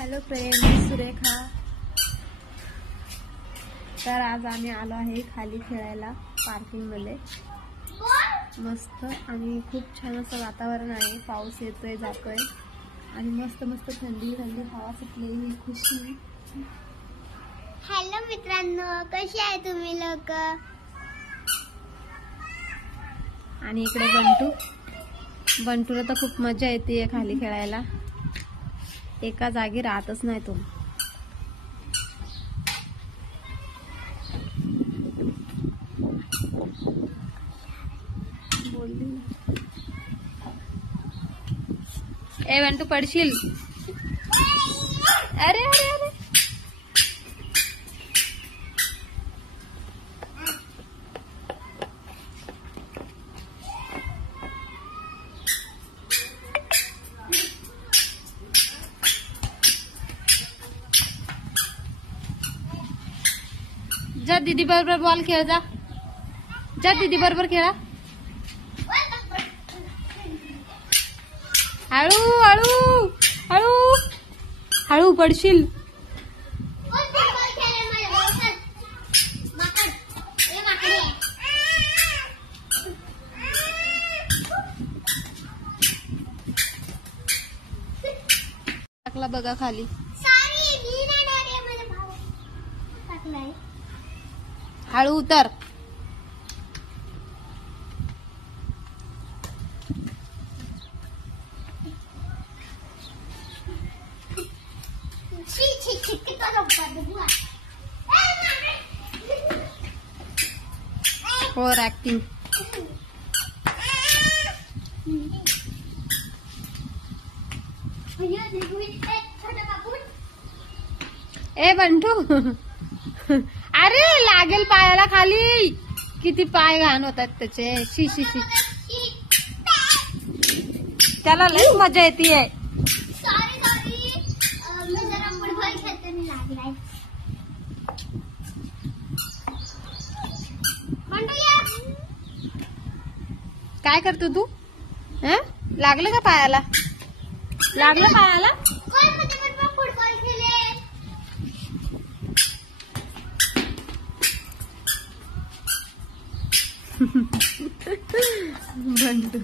Hello friend, मी सुरेखा. तर आज आम्ही आलो आहे खाली खेळायला पार्किंग मध्ये. मस्त आणि खूप छान असं वातावरण आहे. पाऊस येतोय जातोय आणि मस्त मस्त थंडी थंडी हवा सुटलेली, खुशी. हॅलो मित्रांनो, कसे आहे तुम्ही लोक? आणि इकडे बंटूला तर खूप मजा येते खाली खेळायला. एका जागी राहतच नाही तो. ए बंटू, पडशील. अरे अरे अरे, जा दीदी बरोबर बॉल खेळ. जा दीदी बरोबर खेळा. हळू हळू हळू हळू, पडशील. टाकला बघा खाली. हळू उतर. और ऍक्टिंग. ए बंटू, अरे लागेल पायाला खाली. किती पाय घाण होतात त्याचे. शी शी शी. त्याला लय मजा येते. काय करतो तू? लागलं का पायाला? लागलं पायाला? बंटू